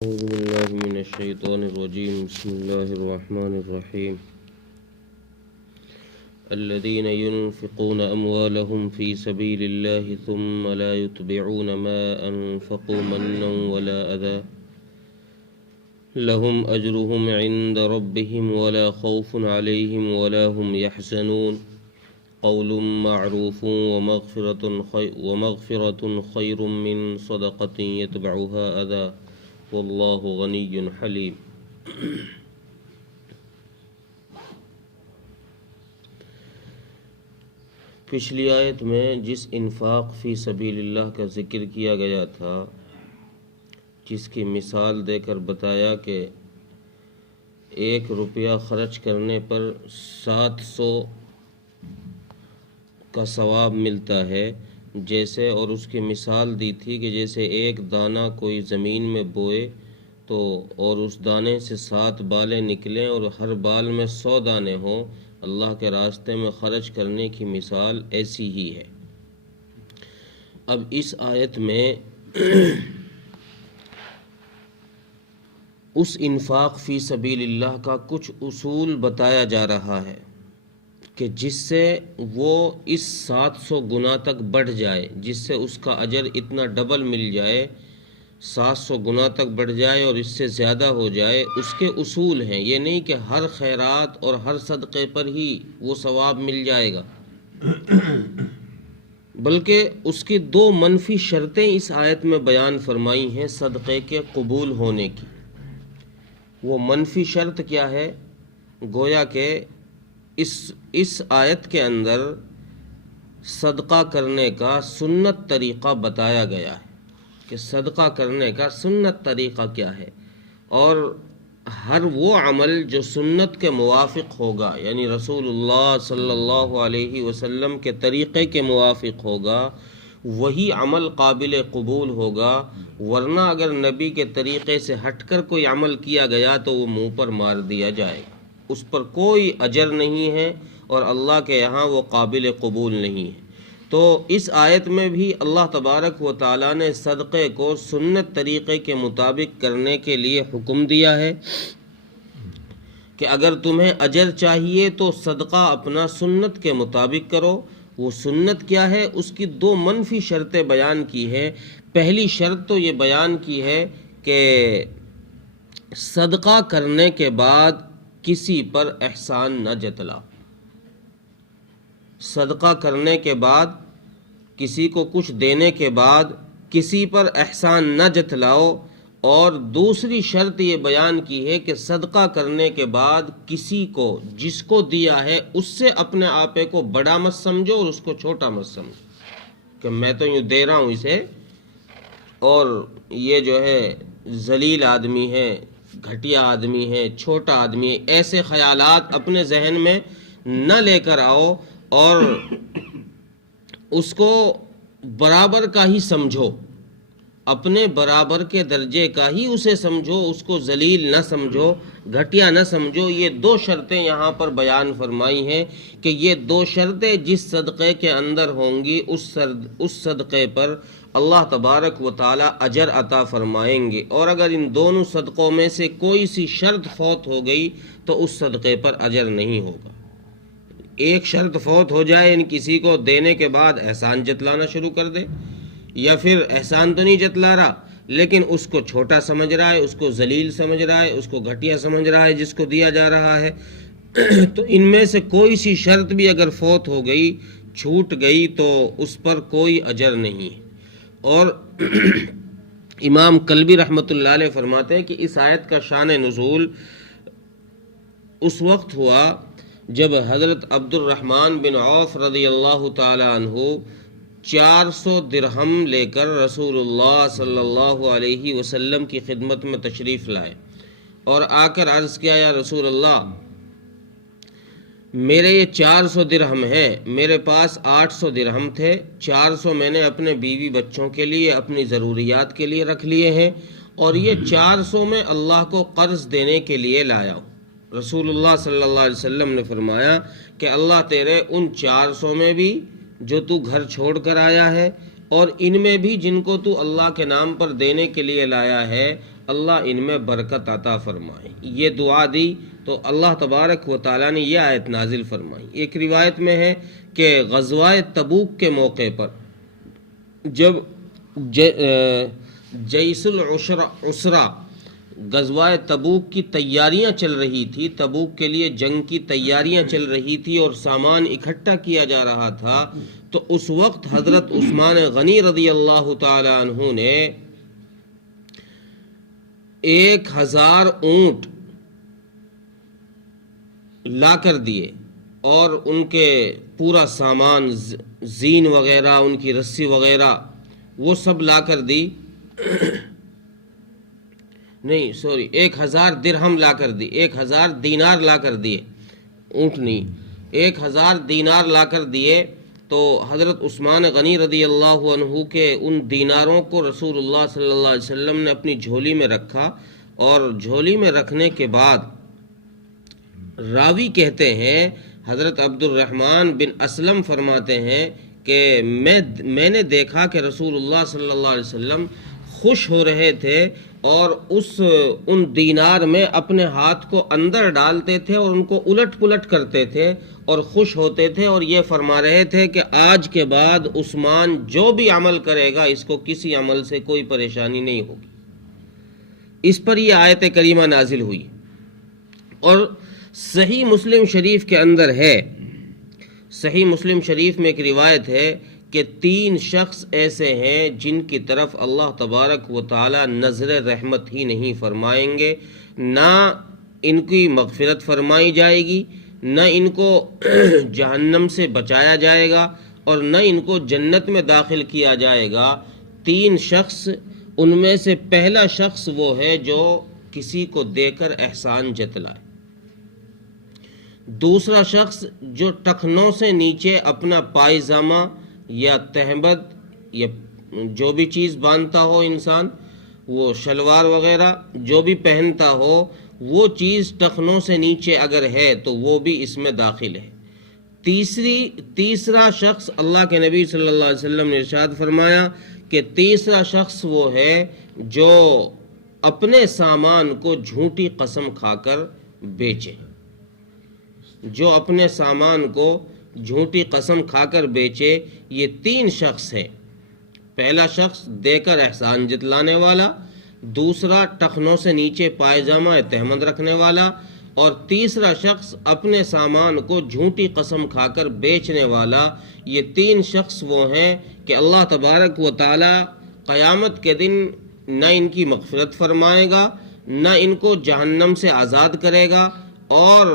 أعوذ بالله من الشيطان الرجيم. بسم الله الرحمن الرحيم. الذين ينفقون أموالهم في سبيل الله ثم لا يتبعون ما أنفقوا منا ولا أذى لهم أجرهم عند ربهم ولا خوف عليهم ولا هم يحزنون. قول معروف ومغفرة خير من صدقة يتبعها أذى واللہ غنی حلیم. پچھلی آیت میں جس انفاق فی سبیل اللہ کا ذکر کیا گیا تھا، جس کی مثال دے کر بتایا کہ 1 روپیہ خرچ کرنے پر 700 کا ثواب ملتا ہے، جیسے، اور اس کی مثال دی تھی کہ جیسے ایک دانہ کوئی زمین میں بوئے تو اور اس دانے سے 7 بالیں نکلیں اور ہر بال میں 100 دانے ہوں، اللہ کے راستے میں خرچ کرنے کی مثال ایسی ہی ہے. اب اس آیت میں اس انفاق فی سبیل اللہ کا کچھ اصول بتایا جا رہا ہے کہ جس سے وہ اس 700 گنا تک بڑھ جائے، جس سے اس کا اجر اتنا ڈبل مل جائے، 700 گنا تک بڑھ جائے اور اس سے زیادہ ہو جائے. اس کے اصول ہیں. یہ نہیں کہ ہر خیرات اور ہر صدقے پر ہی وہ ثواب مل جائے گا، بلکہ اس کی 2 منفی شرطیں اس آیت میں بیان فرمائی ہیں صدقے کے قبول ہونے کی. وہ منفی شرط کیا ہے؟ گویا کہ اس آیت کے اندر صدقہ کرنے کا سنت طریقہ بتایا گیا ہے کہ صدقہ کرنے کا سنت طریقہ کیا ہے، اور ہر وہ عمل جو سنت کے موافق ہوگا، یعنی رسول اللہ صلی اللہ علیہ وسلم کے طریقے کے موافق ہوگا، وہی عمل قابل قبول ہوگا. ورنہ اگر نبی کے طریقے سے ہٹ کر کوئی عمل کیا گیا تو وہ منہ پر مار دیا جائے گا، اس پر کوئی اجر نہیں ہے اور اللہ کے یہاں وہ قابل قبول نہیں ہے. تو اس آیت میں بھی اللہ تبارک و تعالیٰ نے صدقے کو سنت طریقے کے مطابق کرنے کے لیے حکم دیا ہے کہ اگر تمہیں اجر چاہیے تو صدقہ اپنا سنت کے مطابق کرو. وہ سنت کیا ہے؟ اس کی 2 منفی شرطیں بیان کی ہیں. پہلی شرط تو یہ بیان کی ہے کہ صدقہ کرنے کے بعد کسی پر احسان نہ جتلاؤ. صدقہ کرنے کے بعد، کسی کو کچھ دینے کے بعد کسی پر احسان نہ جتلاؤ. اور دوسری شرط یہ بیان کی ہے کہ صدقہ کرنے کے بعد کسی کو، جس کو دیا ہے، اس سے اپنے آپے کو بڑا مت سمجھو اور اس کو چھوٹا مت سمجھو کہ میں تو یوں دے رہا ہوں اسے اور یہ جو ہے ذلیل آدمی ہے، گھٹیا آدمی ہے، چھوٹا آدمی ہے. ایسے خیالات اپنے ذہن میں نہ لے کر آؤ اور اس کو برابر کا ہی سمجھو، اپنے برابر کے درجے کا ہی اسے سمجھو، اس کو ذلیل نہ سمجھو، گھٹیا نہ سمجھو. یہ 2 شرطیں یہاں پر بیان فرمائی ہیں کہ یہ 2 شرطیں جس صدقے کے اندر ہوں گی اس صدقے پر اللہ تبارک و تعالی اجر عطا فرمائیں گے. اور اگر ان دونوں صدقوں میں سے کوئی سی شرط فوت ہو گئی تو اس صدقے پر اجر نہیں ہوگا. ایک شرط فوت ہو جائے، یعنی کسی کو دینے کے بعد احسان جتلانا شروع کر دے، یا پھر احسان تو نہیں جتلا رہا لیکن اس کو چھوٹا سمجھ رہا ہے، اس کو ذلیل سمجھ رہا ہے، اس کو گھٹیا سمجھ رہا ہے جس کو دیا جا رہا ہے، تو ان میں سے کوئی سی شرط بھی اگر فوت ہو گئی، چھوٹ گئی، تو اس پر کوئی اجر نہیں ہے. اور امام کلبی رحمۃ اللہ علیہ فرماتے ہیں کہ اس آیت کا شان نزول اس وقت ہوا جب حضرت عبد الرحمن بن عوف رضی اللہ تعالی عنہ 400 درہم لے کر رسول اللہ صلی اللہ علیہ وسلم کی خدمت میں تشریف لائے اور آ کر عرض کیا، یا رسول اللہ، میرے یہ 400 درہم ہیں، میرے پاس 800 درہم تھے، 400 میں نے اپنے بیوی بچوں کے لیے، اپنی ضروریات کے لیے رکھ لیے ہیں، اور یہ 400 میں اللہ کو قرض دینے کے لیے لایا ہوں. رسول اللہ صلی اللہ علیہ وسلم نے فرمایا کہ اللہ تیرے ان 400 میں بھی جو تو گھر چھوڑ کر آیا ہے اور ان میں بھی جن کو تو اللہ کے نام پر دینے کے لیے لایا ہے، اللہ ان میں برکت عطا فرمائے۔ یہ دعا دی تو اللہ تبارک و تعالیٰ نے یہ آیت نازل فرمائی۔ ایک روایت میں ہے کہ غزوہ تبوک کے موقع پر جب جیش العسرہ غزوہ تبوک کی تیاریاں چل رہی تھی، تبوک کے لیے جنگ کی تیاریاں چل رہی تھی اور سامان اکٹھا کیا جا رہا تھا، تو اس وقت حضرت عثمان غنی رضی اللہ تعالی عنہ نے 1000 اونٹ لا کر دیے اور ان کے پورا سامان، زین وغیرہ، ان کی رسی وغیرہ، وہ سب لا کر دی۔ نہیں 1000 درہم لا کر دی، 1000 دینار لا کر دیے، اونٹ نہیں، 1000 دینار لا کر دیے۔ تو حضرت عثمان غنی رضی اللہ عنہ کے ان دیناروں کو رسول اللہ صلی اللہ علیہ وسلم نے اپنی جھولی میں رکھا، اور جھولی میں رکھنے کے بعد راوی کہتے ہیں حضرت عبد الرحمن بن اسلم فرماتے ہیں کہ میں نے دیکھا کہ رسول اللہ صلی اللہ علیہ وسلم خوش ہو رہے تھے اور ان دینار میں اپنے ہاتھ کو اندر ڈالتے تھے اور ان کو الٹ پلٹ کرتے تھے اور خوش ہوتے تھے، اور یہ فرما رہے تھے کہ آج کے بعد عثمان جو بھی عمل کرے گا اس کو کسی عمل سے کوئی پریشانی نہیں ہوگی۔ اس پر یہ آیت کریمہ نازل ہوئی۔ اور صحیح مسلم شریف کے اندر ہے، صحیح مسلم شریف میں ایک روایت ہے کہ 3 شخص ایسے ہیں جن کی طرف اللہ تبارک و تعالی نظر رحمت ہی نہیں فرمائیں گے، نہ ان کی مغفرت فرمائی جائے گی، نہ ان کو جہنم سے بچایا جائے گا، اور نہ ان کو جنت میں داخل کیا جائے گا۔ 3 شخص، ان میں سے پہلا شخص وہ ہے جو کسی کو دے کر احسان جتلائے، دوسرا شخص جو ٹخنوں سے نیچے اپنا پائجامہ یا تہبند یا جو بھی چیز باندھتا ہو انسان، وہ شلوار وغیرہ جو بھی پہنتا ہو، وہ چیز ٹخنوں سے نیچے اگر ہے تو وہ بھی اس میں داخل ہے۔ تیسرا شخص، اللہ کے نبی صلی اللہ علیہ وسلم نے ارشاد فرمایا کہ تیسرا شخص وہ ہے جو اپنے سامان کو جھوٹی قسم کھا کر بیچے، جو اپنے سامان کو جھوٹی قسم کھا کر بیچے۔ یہ 3 شخص ہے، پہلا شخص دے کر احسان جتلانے والا، دوسرا ٹخنوں سے نیچے پائجامہ یا تہمند رکھنے والا، اور تیسرا شخص اپنے سامان کو جھوٹی قسم کھا کر بیچنے والا۔ یہ 3 شخص وہ ہیں کہ اللہ تبارک و تعالی قیامت کے دن نہ ان کی مغفرت فرمائے گا، نہ ان کو جہنم سے آزاد کرے گا، اور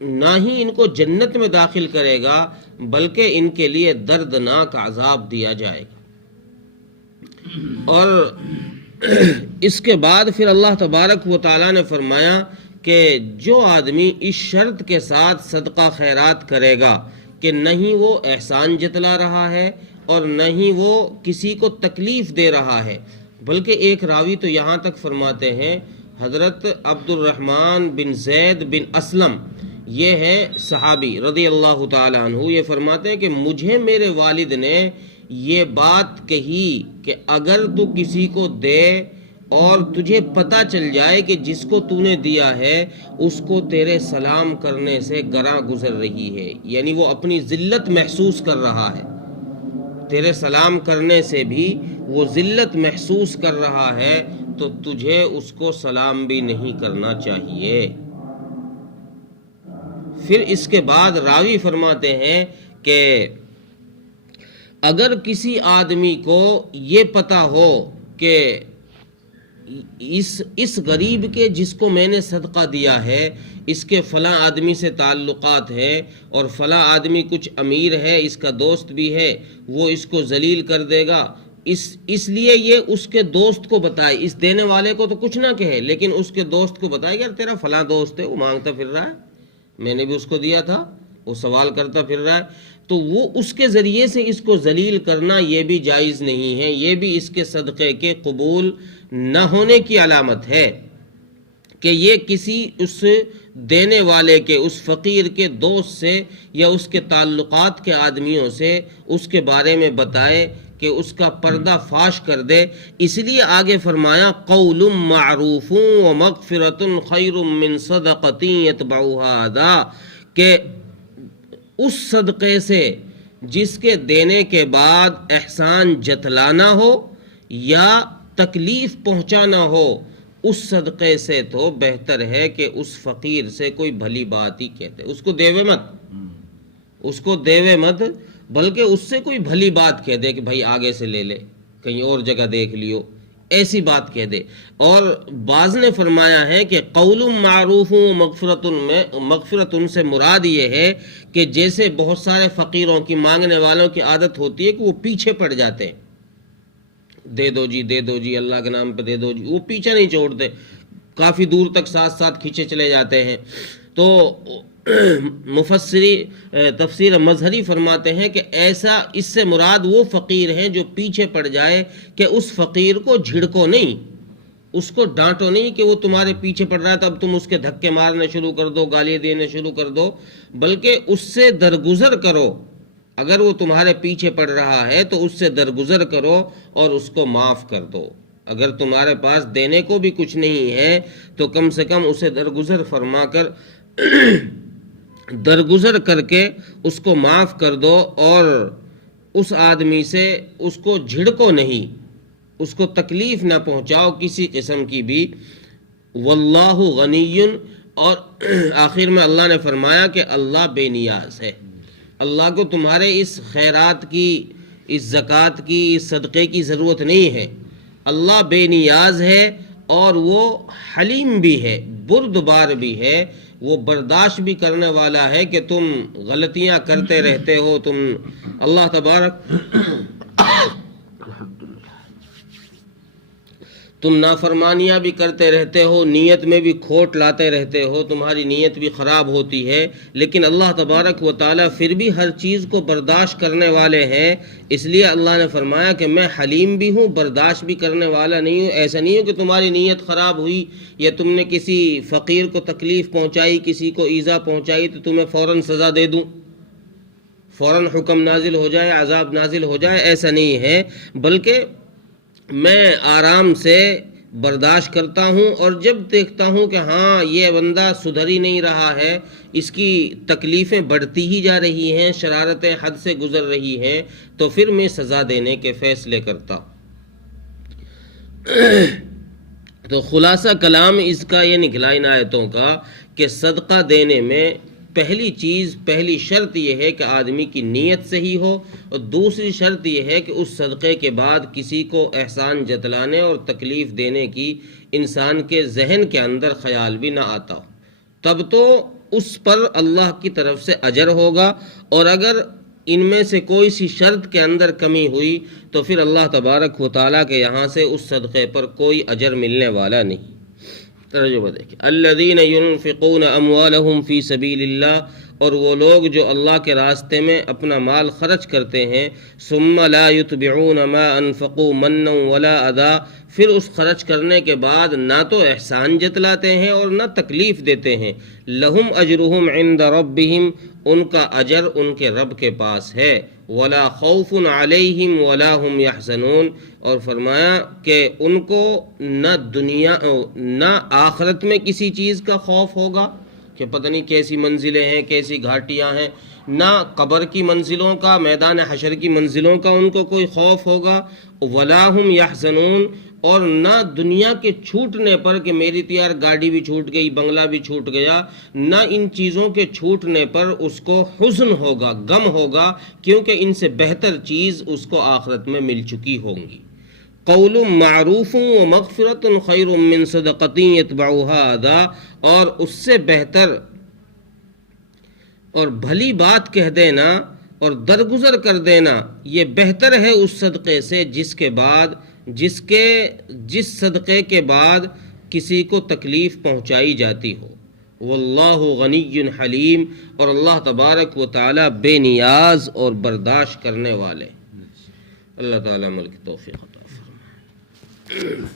نہ ہی ان کو جنت میں داخل کرے گا، بلکہ ان کے لیے دردناک عذاب دیا جائے گا۔ اور اس کے بعد پھر اللہ تبارک و تعالیٰ نے فرمایا کہ جو آدمی اس شرط کے ساتھ صدقہ خیرات کرے گا کہ نہیں وہ احسان جتلا رہا ہے اور نہ ہی وہ کسی کو تکلیف دے رہا ہے، بلکہ ایک راوی تو یہاں تک فرماتے ہیں، حضرت عبد الرحمن بن زید بن اسلم، یہ ہے صحابی رضی اللہ تعالی عنہ، یہ فرماتے ہیں کہ مجھے میرے والد نے یہ بات کہی کہ اگر تو کسی کو دے اور تجھے پتہ چل جائے کہ جس کو تو نے دیا ہے اس کو تیرے سلام کرنے سے گراں گزر رہی ہے، یعنی وہ اپنی ذلت محسوس کر رہا ہے، تیرے سلام کرنے سے بھی وہ ذلت محسوس کر رہا ہے، تو تجھے اس کو سلام بھی نہیں کرنا چاہیے۔ پھر اس کے بعد راوی فرماتے ہیں کہ اگر کسی آدمی کو یہ پتہ ہو کہ اس غریب کے جس کو میں نے صدقہ دیا ہے اس کے فلاں آدمی سے تعلقات ہیں اور فلاں آدمی کچھ امیر ہے، اس کا دوست بھی ہے، وہ اس کو ذلیل کر دے گا، اس لیے یہ اس کے دوست کو بتائے، اس دینے والے کو تو کچھ نہ کہے لیکن اس کے دوست کو بتائے کہ تیرا فلاں دوست ہے، وہ مانگتا پھر رہا ہے، میں نے بھی اس کو دیا تھا، وہ سوال کرتا پھر رہا ہے، تو وہ اس کے ذریعے سے اس کو ذلیل کرنا یہ بھی جائز نہیں ہے، یہ بھی اس کے صدقے کے قبول نہ ہونے کی علامت ہے۔ کہ یہ کسی اس دینے والے کے، اس فقیر کے دوست سے یا اس کے تعلقات کے آدمیوں سے اس کے بارے میں بتائے کہ اس کا پردہ فاش کر دے. اس لیے آگے فرمایا قول معروف ومغفرۃ خیر من صدقۃ یتبعها اذی، کہ اس صدقے سے جس کے دینے کے بعد احسان جتلانا ہو یا تکلیف پہنچانا ہو، اس صدقے سے تو بہتر ہے کہ اس فقیر سے کوئی بھلی بات ہی کہتے. اس کو دیوے مت بلکہ اس سے کوئی بھلی بات کہہ دے کہ بھائی آگے سے لے لے، کہیں اور جگہ دیکھ لیو، ایسی بات کہہ دے. اور بعض نے فرمایا ہے کہ قول معروف و مغفرت سے مراد یہ ہے کہ جیسے بہت سارے فقیروں کی، مانگنے والوں کی عادت ہوتی ہے کہ وہ پیچھے پڑ جاتے ہیں، دے دو جی اللہ کے نام پہ دے دو جی، وہ پیچھے نہیں چھوڑتے، کافی دور تک ساتھ کھینچے چلے جاتے ہیں. تو مفسری تفسیر مظہری فرماتے ہیں کہ ایسا، اس سے مراد وہ فقیر ہیں جو پیچھے پڑ جائے کہ اس فقیر کو جھڑکو نہیں، اس کو ڈانٹو نہیں کہ وہ تمہارے پیچھے پڑ رہا ہے تو اب تم اس کے دھکے مارنے شروع کر دو، گالیاں دینے شروع کر دو، بلکہ اس سے درگزر کرو. اگر وہ تمہارے پیچھے پڑ رہا ہے تو اس سے درگزر کرو اور اس کو معاف کر دو. اگر تمہارے پاس دینے کو بھی کچھ نہیں ہے تو کم سے کم اسے درگزر فرما کر درگزر کر کے اس کو معاف کر دو، اور اس آدمی سے اس کو جھڑکو نہیں، اس کو تکلیف نہ پہنچاؤ کسی قسم کی بھی. واللہ غنی، اور آخر میں اللہ نے فرمایا کہ اللہ بے نیاز ہے. اللہ کو تمہارے اس خیرات کی، اس زکوٰۃ کی، اس صدقے کی ضرورت نہیں ہے. اللہ بے نیاز ہے اور وہ حلیم بھی ہے، بردبار بھی ہے، وہ برداشت بھی کرنے والا ہے کہ تم غلطیاں کرتے رہتے ہو. تم اللہ تبارک تم نافرمانیاں بھی کرتے رہتے ہو، نیت میں بھی کھوٹ لاتے رہتے ہو، تمہاری نیت بھی خراب ہوتی ہے، لیکن اللہ تبارک و تعالیٰ پھر بھی ہر چیز کو برداشت کرنے والے ہیں. اس لیے اللہ نے فرمایا کہ میں حلیم بھی ہوں، برداشت بھی کرنے والا نہیں ہوں. ایسا نہیں ہو کہ تمہاری نیت خراب ہوئی یا تم نے کسی فقیر کو تکلیف پہنچائی، کسی کو ایذا پہنچائی تو تمہیں فوراً سزا دے دوں، فوراً حکم نازل ہو جائے، عذاب نازل ہو جائے. ایسا نہیں ہے، بلکہ میں آرام سے برداشت کرتا ہوں، اور جب دیکھتا ہوں کہ ہاں یہ بندہ سدھر ہی نہیں رہا ہے، اس کی تکلیفیں بڑھتی ہی جا رہی ہیں، شرارتیں حد سے گزر رہی ہیں، تو پھر میں سزا دینے کے فیصلے کرتا ہوں. تو خلاصہ کلام اس کا یہ نکلا ان آیتوں کا کہ صدقہ دینے میں پہلی شرط یہ ہے کہ آدمی کی نیت صحیح ہو، اور دوسری شرط یہ ہے کہ اس صدقے کے بعد کسی کو احسان جتلانے اور تکلیف دینے کی انسان کے ذہن کے اندر خیال بھی نہ آتا ہو، تب تو اس پر اللہ کی طرف سے اجر ہوگا. اور اگر ان میں سے کوئی سی شرط کے اندر کمی ہوئی تو پھر اللہ تبارک و تعالیٰ کے یہاں سے اس صدقے پر کوئی اجر ملنے والا نہیں. ترجمہ دیکھیں، الذین ينفقون اموالهم فی سبیل اللہ، اور وہ لوگ جو اللہ کے راستے میں اپنا مال خرچ کرتے ہیں، ثم لا يتبعون ما انفقوا منا ولا اذى، پھر اس خرچ کرنے کے بعد نہ تو احسان جتلاتے ہیں اور نہ تکلیف دیتے ہیں. لہم اجرہم عند ربہم، ان کا اجر ان کے رب کے پاس ہے. ولا خوف علیہم ولا هم یحزنون، اور فرمایا کہ ان کو نہ آخرت میں کسی چیز کا خوف ہوگا کہ پتہ نہیں کیسی منزلیں ہیں، کیسی گھاٹیاں ہیں، نہ قبر کی منزلوں کا، میدان حشر کی منزلوں کا ان کو کوئی خوف ہوگا. ولا هم یحزنون، اور نہ دنیا کے چھوٹنے پر کہ میری تو یار گاڑی بھی چھوٹ گئی، بنگلہ بھی چھوٹ گیا، نہ ان چیزوں کے چھوٹنے پر اس کو حزن ہوگا، غم ہوگا، کیونکہ ان سے بہتر چیز اس کو آخرت میں مل چکی ہوں گی. قول معروف ومغفرۃ خیر من صدقۃ یتبعها اذی، اور اس سے بہتر اور بھلی بات کہہ دینا اور درگزر کر دینا یہ بہتر ہے اس صدقے سے جس صدقے کے بعد کسی کو تکلیف پہنچائی جاتی ہو. واللہ غنی حلیم، اور اللہ تبارک و تعالی بے نیاز اور برداشت کرنے والے. اللہ تعالی عمل کی توفیق عطا فرمائے.